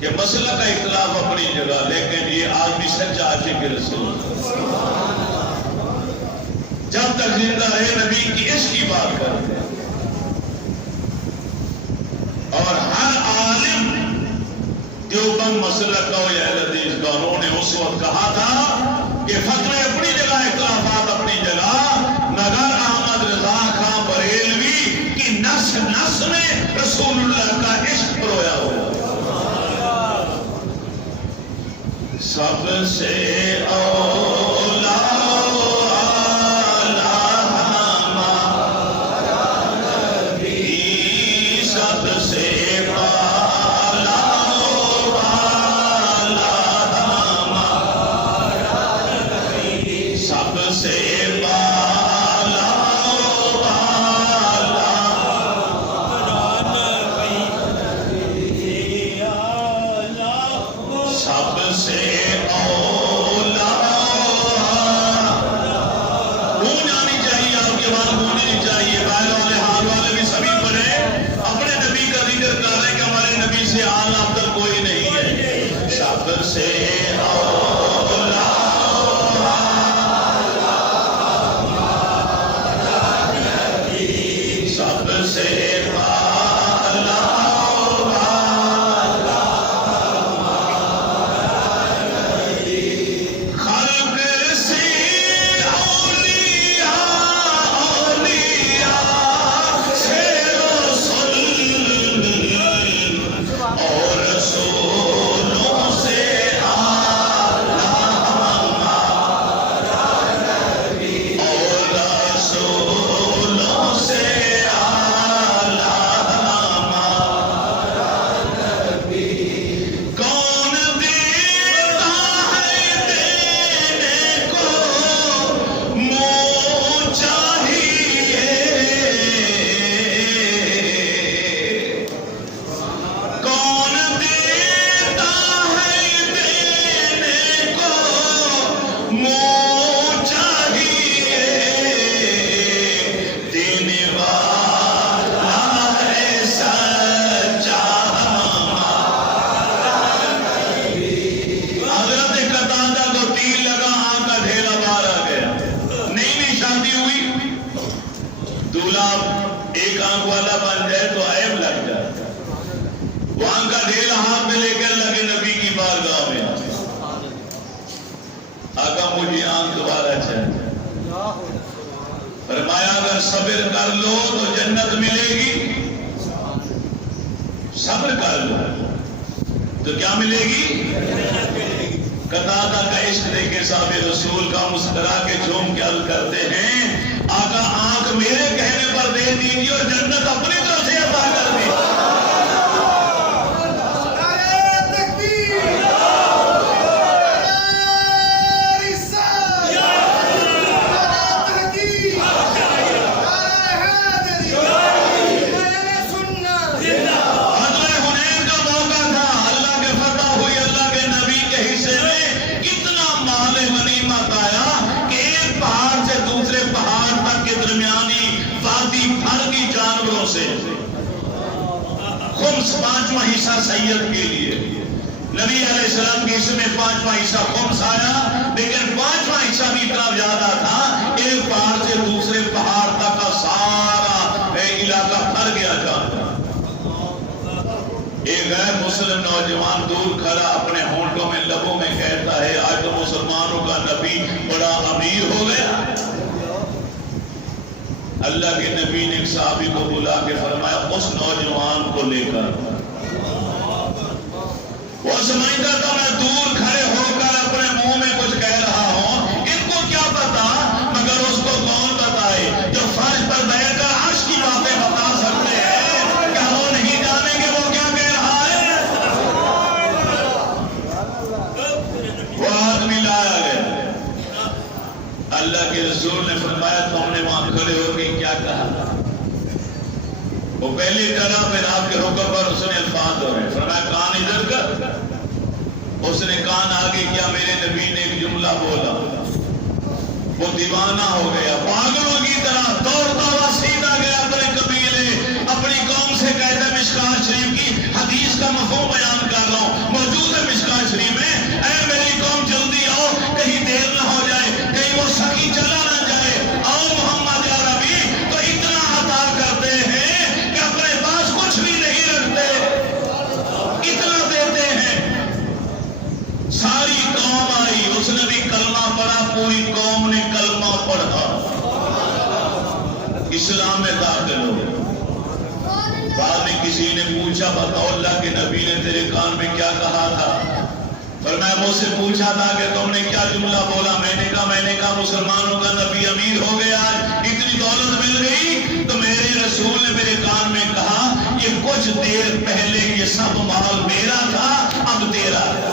کہ مسئلہ کا اختلاف اپنی جگہ، لیکن یہ آدمی سچا عاشق رسول، جب تک زندہ رہے نبی کی عشق کی بات کرتے ہیں۔ اور ہر عالم دیوبند مسلک کا یا اہل حدیث کا، انہوں نے اس وقت کہا تھا کہ فتوے اپنی جگہ، اختلافات اپنی جگہ، مگر احمد رضا خان بریلوی کی نس میں رسول اللہ کا عشق پرویا ہوا۔ سب سے اولا سب سے بالا والا ہمارا نبی سب سے بالا والا ہمارا نبی سب سے اولا گونج آنی چاہیے آپ کے بعد گونجنی چاہیے بائل والے حال والے بھی سبھی پڑھیں اپنے نبی کا ذکر کر رہے ہیں کہ ہمارے نبی سے اعلیٰ افضل کوئی نہیں ہے سب سے اولا سب سے بالا خلق سے اولیاء سے رسول اور رسولوں سے اعلیٰ ہمارا نبی اور رسولوں سے اعلیٰ ہمارا نبی کون دیتا ہے دینے کو منہ چاہیے کون دیتا ہے دینے کو منہ چاہیے دینے والا ہے سچا حضرت قتادہ کو تیر لگا آنکھ کا ڈھیلا باہر آ گیا نئی نئی شادی ہوئی دولہا ایک آنکھ والا بن جائے تو عیب لگ جائے وہ آنکھ کا ڈھیلا ہاتھ میں لے کر لگے نبی کی بارگاہ میں آقا مجھے آنکھ دوبارہ چاہیے فرمایا اگر صبر کر لو تو جنت ملے گی صبر کر لو تو کیا ملے گی قتادہ کا عشق دیکھ کے صاحب رسول کا مسکرا کے جھوم کے عرض کرتے ہیں آقا آنکھ میرے کہنے پر دے دیجیے اور جنت اپنی طرف سے عطا کر دی حضر حنین کا موقع تھا اللہ کے فتح ہوئی اللہ کے نبی کے حصے میں اتنا مال غنیمت آیا کہ ایک پہاڑ سے دوسرے پہاڑ تک کے درمیانی وادی بھر کی جانوروں سے خمس پانچواں حصہ سید کے لیے نبی علیہ السلام کے حصے میں پانچواں حصہ خمس آیا لیکن پانچواں حصہ بھی اتنا زیادہ تھا ایک پہاڑ سے دوسرے پہاڑ تک کا سارا علاقہ بھر گیا جانتا ایک غیر مسلم نوجوان دور کھڑا اپنے ہونٹوں میں لبوں میں کہتا ہے آج تو مسلمانوں کا نبی بڑا امیر ہو گیا اللہ کے نبی نے ایک صحابی کو بلا کے فرمایا اس نوجوان کو لے کر وہ سمجھتا تھا میں دور کھڑے ہو کر اپنے منہ میں کچھ کہہ رہا ہوں ان کو کیا پتا مگر اس کو کون بتائے جو فرش پر بیٹھ کر عرش کی باتیں بتا سکتے ہیں کیا وہ نہیں جانیں گے وہ کیا کہہ رہا ہے وہ آدمی لایا گیا اللہ کے رسول نے فرمایا تم نے وہاں کھڑے ہو کے کیا کہا وہ پہلی طرح پھر آپ کے حکم پر اس نے الفاظ ہو رہے فرمایا کان ادھر کر اس نے کان آگے کیا میرے نبی نے ایک جملہ بولا وہ دیوانہ ہو گیا پاگلوں کی طرح دوڑتا ہوا سیدھا گیا اپنے قبیلے اپنی قوم سے کہتا مشکات شریف کی حدیث کا مفہوم بیان کر رہا ہوں موجود ہے مشکات شریف میں اے میری قوم جلدی آؤ کہیں دیر نہ ہو جائے کہیں وہ سخی چلا نہ جائے آؤ محمد یا ربی تو اتنا عطا کرتے ہیں کہ اپنے پاس کچھ بھی نہیں رکھتے اتنا دیتے ہیں ساری قوم آئی اس نے بھی کلمہ پڑھا پوری قوم نے کلمہ پڑھا اسلام میں داخل ہو بعد میں کسی نے پوچھا بتاؤ اللہ کے نبی نے تیرے کان میں کیا کہا تھا فرمایا مجھ سے پوچھا تھا کہ تم نے کیا جملہ بولا؟ میں نے کہا مسلمانوں کا نبی امیر ہو گیا، اتنی دولت مل گئی۔ تو میرے رسول نے میرے کان میں کہا یہ کچھ دیر پہلے یہ سب مال میرا تھا، اب تیرا ہے۔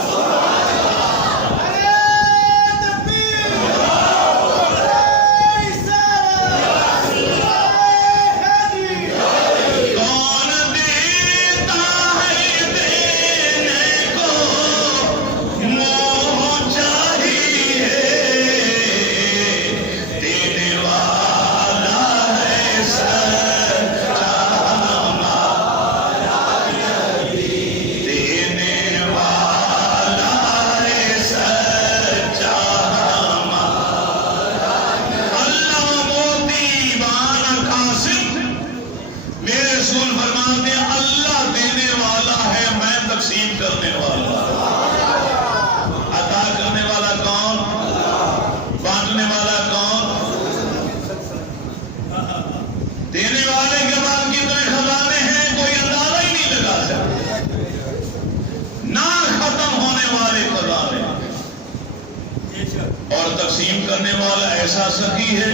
تقسیم کرنے والا ایسا سخی ہے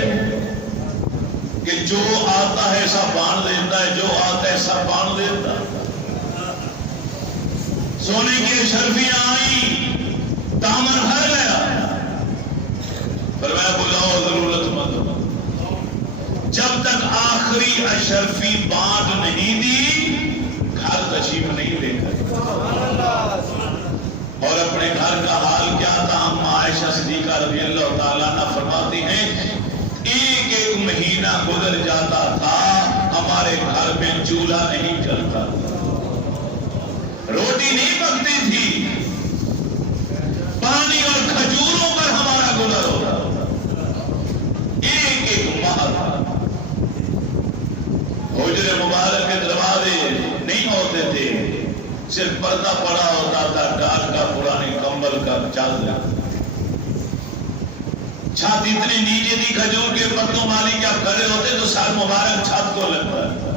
کہ جو آتا ہے سب بانٹ دیتا ہے، جو آتا ہے سب بانٹ دیتا ہے۔ سونے کی اشرفیاں آئی، دامن بھر گیا، فرمایا بلاؤ ضرورت مند۔ جب تک آخری اشرفی بانٹ نہیں دی گھر تشریف نہیں لے کر۔ اور اپنے گھر کا حال کیا تھا؟ ہم عائشہ صدیقہ رضی اللہ تعالیٰ عنہ فرماتی ہیں ایک ایک مہینہ گزر جاتا تھا ہمارے گھر میں چولہا نہیں چلتا، روٹی نہیں پکتی تھی، پانی اور کھجوروں پر ہمارا گزر ہوتا، ایک ایک ماہ تھا۔ حجر مبارک کے دروازے نہیں ہوتے تھے، صرف پردہ پڑا ہوتا تھا، ڈاک کا پرانے کمبل کا چادر، چھت اتنی نیچے تھی کھجور کے پتوں والی کہ آپ کھڑے ہوتے تو سر مبارک چھت کو لگتا ہے۔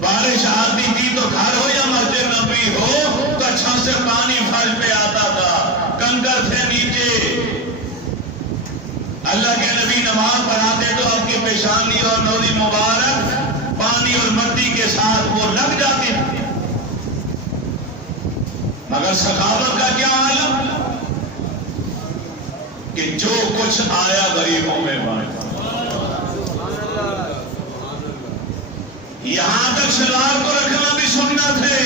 بارش آتی تھی تو گھر ہو یا مسجد نبوی ہو تو چھت سے پانی فرش پہ آتا تھا، کنکر تھے نیچے۔ اللہ کے نبی نماز پڑھاتے تو آپ کی پیشانی اور نوری مبارک پانی اور مٹی کے ساتھ وہ لگ جاتی تھی۔ مگر سخاوت کا کیا عالم کہ جو کچھ آیا غریبوں میں بانٹا۔ یہاں تک شلوار کو رکھنا بھی سنت ہے،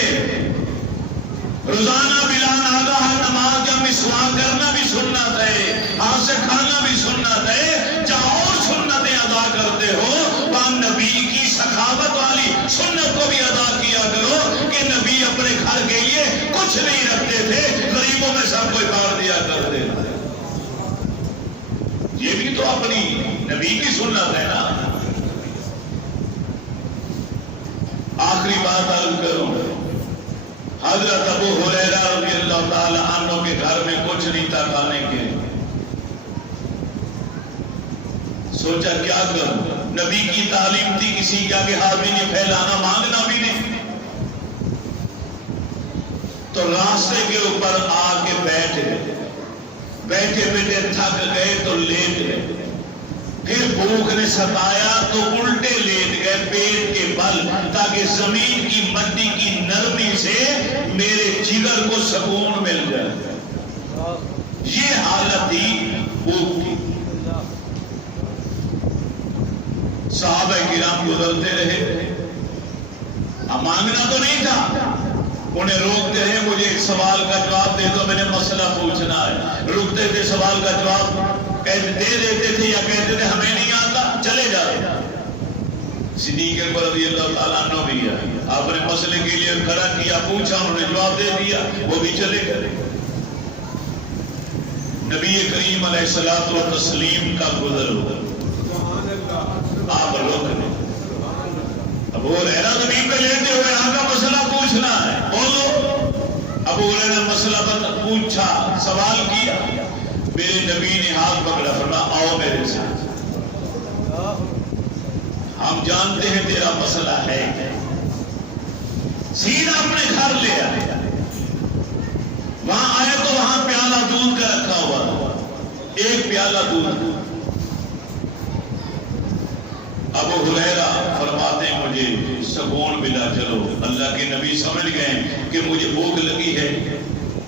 روزانہ بلا ناگہ نماز کا مسواک کرنا بھی سنت ہے، ہاتھ سے کھانا بھی سنت ہے۔ جہاں اور سنتیں ادا کرتے ہو وہاں نبی کی سخاوت والی سنت کو بھی ادا کیا کرو کہ نبی اپنے گھر کے لیے کچھ نہیں رکھتے تھے، غریبوں میں سب کوئی بانٹ دیا کرتے تھے۔ یہ بھی تو اپنی نبی کی سنت ہے نا۔ آخری بات عرض کروں، حضرت ابو ہریرہ رضی اللہ تعالی عنہ کے گھر میں کچھ نہیں تھا کھانے کے، سوچا کیا کروں، نبی کی تعلیم تھی کسی کے آگے ہاتھ بھی نہیں پھیلانا، مانگنا بھی نہیں۔ تو راستے کے اوپر آ کے بیٹھ گئے، بیٹھے بیٹھے تھک گئے تو لیٹ گئے، پھر بھوک نے ستایا تو الٹے لیٹ گئے پیٹ کے بل، تاکہ زمین کی مٹی کی نرمی سے میرے جگر کو سکون مل جائے۔ یہ حالت تھی بھوک کی۔ صحابہ کرام گزرتے رہے، اب مانگنا تو نہیں تھا، انہیں روکتے رہے، مجھے ایک سوال کا جواب دے دو، میں نے مسئلہ پوچھنا ہے۔ رکتے تھے، سوال کا جواب دے دیتے تھے یا کہتے تھے ہمیں نہیں آتا، چلے جاتے۔ صدیق اکبر رضی اللہ تعالیٰ عنہ بھی آئے، آپ نے مسئلے کے لیے کھڑا کیا، پوچھا، انہوں نے جواب دے دیا، وہ بھی چلے گئے۔ نبی کریم علیہ الصلوۃ والتسلیم کا گزر ہوا، آپ روک دیں۔ ابو ہریرہ زمین پہ لیٹے ہوئے، آپ کا مسئلہ پوچھنا ہے، بولو۔ ابو ہریرہ مسئلہ پوچھا، سوال کیا، میرے نبی نے ہاتھ پکڑا، فرمایا آؤ میرے ساتھ، ہم جانتے ہیں تیرا مسئلہ ہے۔ سیدھا اپنے گھر لے آئے، وہاں آئے تو وہاں پیالہ دودھ کا رکھا ہوا، ایک پیالہ دودھ۔ ابو ہریرہ فرماتے ہیں مجھے سکون ملا، چلو اللہ کے نبی سمجھ گئے کہ مجھے بھوک لگی ہے،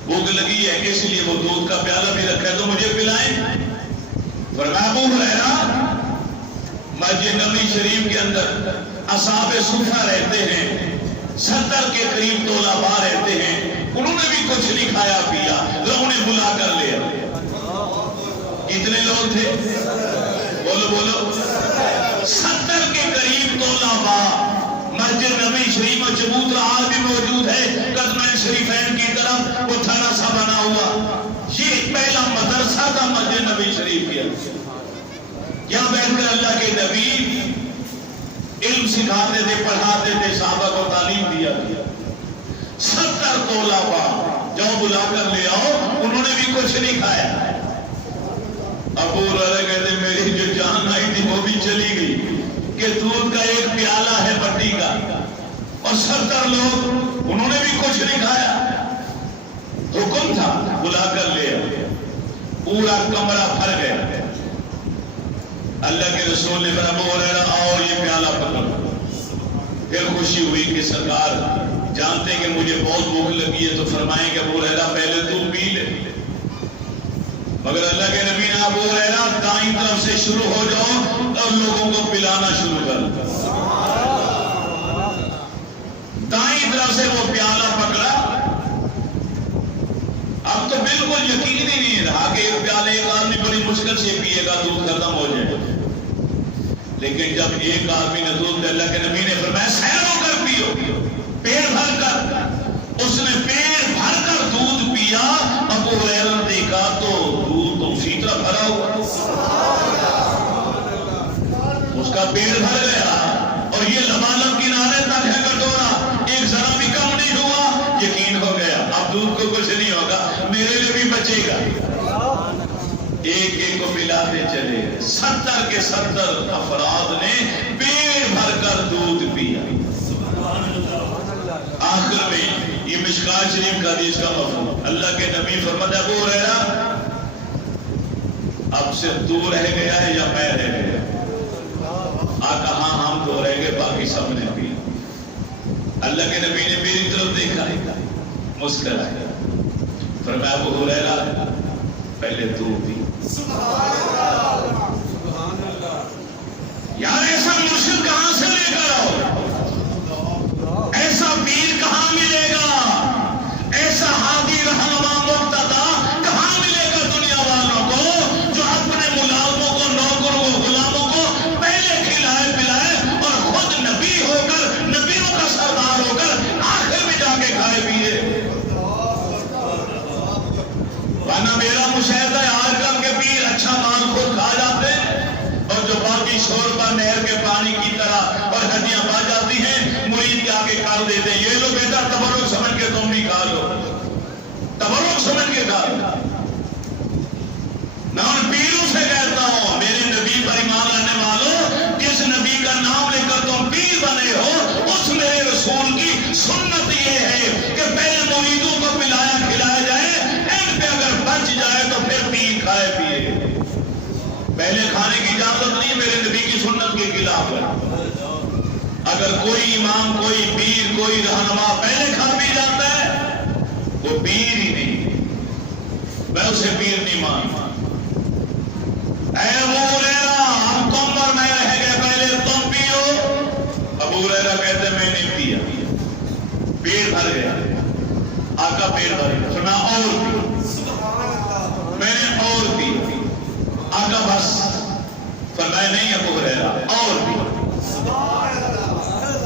بھوک لگی ہے اس لیے وہ دودھ کا پیالہ بھی رکھا ہے تو مجھے پلائیں۔ فرمایا ابو ہریرہ مسجد نبوی شریف کے اندر اصحاب صفہ رہتے ہیں، 70 کے قریب طلباء رہتے ہیں، انہوں نے بھی کچھ نہیں کھایا پیا، لوگوں نے بلا کر لیا۔ کتنے لوگ تھے؟ بولو بولو، 70 کے قریب طلباء۔ مسجد نبوی شریف میں چبوترا آج بھی موجود ہے، قدمین شریفین کی طرف وہ تھانہ سا بنا ہوا، یہ پہلا مدرسہ تھا مسجد نبوی شریف کے اندر۔ یہاں بیٹھ کر اللہ کے نبی علم سکھاتے تھے، پڑھاتے تھے، صحابہ کو تعلیم دیا گیا۔ 70 طلباء جاؤ بلا کر لے آؤ، انہوں نے بھی کچھ نہیں کھایا۔ ابو ہریرہ کہتے میری جو جان آئی تھی وہ بھی چلی گئی کہ دودھ کا ایک پیالہ ہے مٹی کا، اور 70 لوگ انہوں نے بھی کچھ نہیں کھایا۔ حکم تھا بلا کر لے آؤ، پورا کمرہ بھر گیا۔ اللہ کے رسول نے فرمایا ابو ہریرہ آؤ یہ پیالہ پکڑو۔ پھر خوشی ہوئی کہ سرکار جانتے کہ مجھے بہت بھوک لگی ہے، تو فرمائیں کہ ابو ہریرہ پہلے تو پی لے۔ مگر اللہ کے نبی نے ابو ہریرہ دائیں طرف سے شروع ہو جاؤ اور لوگوں کو پلانا شروع کر۔ دائیں طرف سے وہ پیالہ پکڑا، اب تو بالکل یقین ہی نہیں رہا کہ ایک پیالے ایک آدمی بڑی مشکل سے پیے گا دودھ ختم ہو جائے، لیکن جب ایک آدمی نے دودھ، اللہ کے نبی نے فرمایا سیر ہو کر پیو، پیٹ بھر کر۔ اس نے پیٹ بھر کر دودھ پیا۔ ابو ہریرہ نے دیکھا تو دودھ تو اسی طرح بھرا ہوا، اس کا پیٹ بھر گیا، اور یہ لبالب کنارے تک ہے کٹورا، ایک ذرا بھی کم نہیں ہوا۔ یقین ہو گیا اب دودھ کو کچھ نہیں ہوگا، میرے لیے بھی بچے گا۔ ایک ایک کو پلاتے چلے، 70 کے 70 افراد نے پیٹ بھر کر دودھ پیا۔ آخر میں یہ مشکات شریف کا حدیث کا مفہوم، اللہ کے نبی فرماتے ابو ہریرہ اب صرف تو رہ گیا ہے یا میں رہ گیا؟ آقا ہاں ہم تو رہ گئے، باقی سب نے پی۔ اللہ کے نبی نے میری طرف دیکھا، مسکرایا، فرمایا ابو ہریرہ پہلے تو پی۔ یار ایسا مرشد کہاں سے لے کر آؤ؟ ایسا پیر کہاں ملے گا؟ ایسا ہادی رہنما مقتدا کہاں ملے گا دنیا والوں کو، جو اپنے ملازموں کو، نوکروں کو، غلاموں کو پہلے کھلائے پلائے اور خود نبی ہو کر، نبیوں کا سردار ہو کر آخر میں جا کے کھائے پیے۔ ورنہ میرا مشاہدہ ہے آج کل کے پیر اچھا مال خود کھا جاتے ہیں، اور جو باقی شوربہ نہر کے پانی کی طرح اور ہڈیاں پا جاتی ہیں، مرید کے آگے کھال دیتے ہیں، یہ لو بیٹا تبرک سمجھ کے تم بھی کھا لو، تبرک سمجھ کے کھا لو۔ میں ان پیروں سے کہتا ہوں میرے نبی پر ایمان لانے والوں، جس نبی کا نام لے کر تم پیر بنے ہو، اس میرے رسول کی سنت یہ ہے کہ پہلے مریدوں کو پلایا کھلایا جائے، اینڈ پہ اگر بچ جائے تو پھر پیر کھائے پیے۔ پہلے کھانے کی اجازت نہیں، میرے نبی کی سنت کے خلاف ہے۔ اگر کوئی امام، کوئی پیر، کوئی رہنما پہلے کھا پی جاتا ہے وہ پیر ہی نہیں، میں اسے پیر نہیں مانتا۔ اے ابو ہریرہ ہم تم اور میں رہ گئے، پہلے تم پیو۔ ابو ہریرہ کہتے میں نے پیا، پیٹ بھر گیا، آقا پیٹ بھر گیا، فرمایا اور پی، میں نے اور پی، آقا بس، فرمایا نہیں ابو ہریرہ اور پی،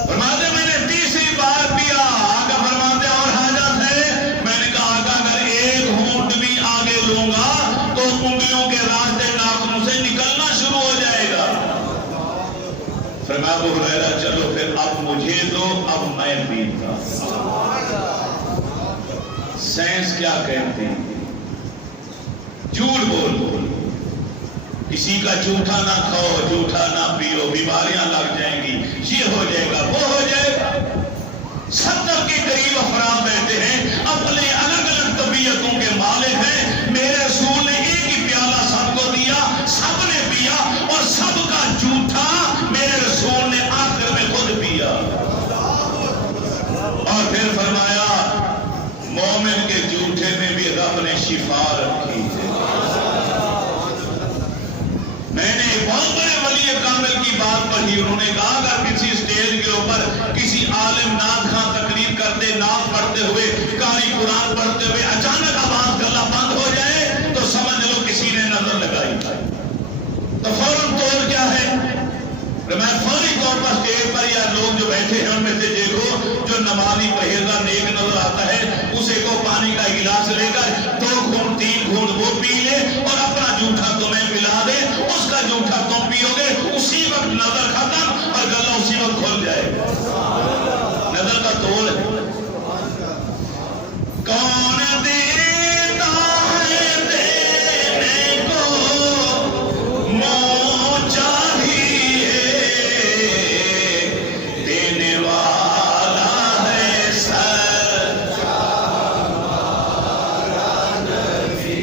فرماتے میں نے تیسری بار پیا، آقا فرماتے اور حاجت ہے؟ میں نے کہا آقا اگر ایک ہونٹ بھی آگے لوں گا تو انگلیوں کے راستے ناخنوں سے نکلنا شروع ہو جائے گا۔ فرمایا ابو ہریرہ چلو پھر اب مجھے دو، اب میں پیتا۔ سائنس کیا کہتے ہیں؟ جھوٹ بول، کسی کا جھوٹا نہ کھاؤ، جھوٹا نہ پیو، بیماریاں لگ جائیں گی، یہ ہو جائے گا، وہ ہو جائے گا۔ 70 کے قریب افراد بیٹھے ہیں، اپنے الگ الگ طبیعتوں ایک بہت بڑے ولی کامل کی بات پڑھی، انہوں نے کہا اگر کسی اسٹیج کے اوپر کسی عالم نعت خواں تقریر کرتے، نعت پڑھتے ہوئے، قاری قرآن پڑھتے ہوئے اچانک آواز گلہ بند ہو جائے تو سمجھ لو کسی نے نظر لگائی، تو فوراً طور کیا ہے؟ میں فوری طور پر اسٹیج پر یا لوگ جو بیٹھے ہیں ان میں سے دیکھو جو نمازی پرہیزگار نیک نظر آتا ہے اسے کو پانی کا گلاس لے کر 2 گھونٹ 3 گھونٹ وہ پی لے اور اپنا جھوٹا تمہیں پلا دے، اس کا جھوٹا تم پیو گے، اسی وقت نظر ختم اور گلہ اسی وقت کھل جائے گا۔ نظر کا توڑ ہے۔